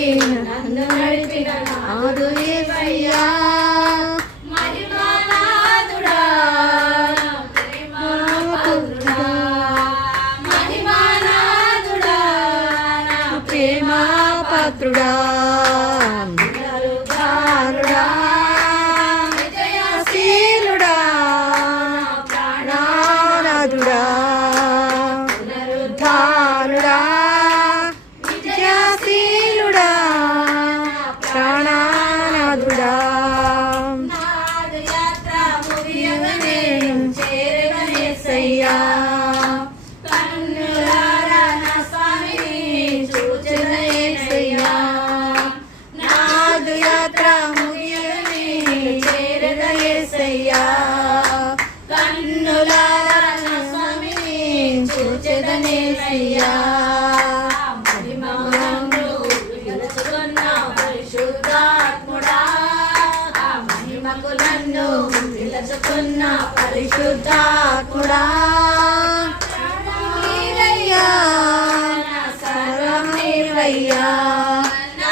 నన్ను నడిపిన నాదు యేసయ్యా మహిమానాథుడా ప్రేమపాత్రుడా మహిమానాథుడా ప్రేమపాత్రుడా పునరుద్ధారుడా విజయశీలుడా ప్రాణనాథుడా పునరుద్ధారుడా విజయశీలుడా ప్రాణనాథుడా నాదు యాత్ర ముగియగనే చేరగనే యేసయ్యా కన్నులారా నా స్వామిని చూచెదనే యేసయ్యా నాదు యాత్ర ముగియగనే చేరగనే యేసయ్యా కన్నులారా నా స్వామిని చూచెదనే యేసయ్యా మహిమను పిలుచుకున్న పరిశుద్ధాత్ముడా మహిమకు నన్ను పిలుచుకున్న పరిశుద్ధాత్ముడా నీవయ్యా నా సర్వం నీవయ్యా నా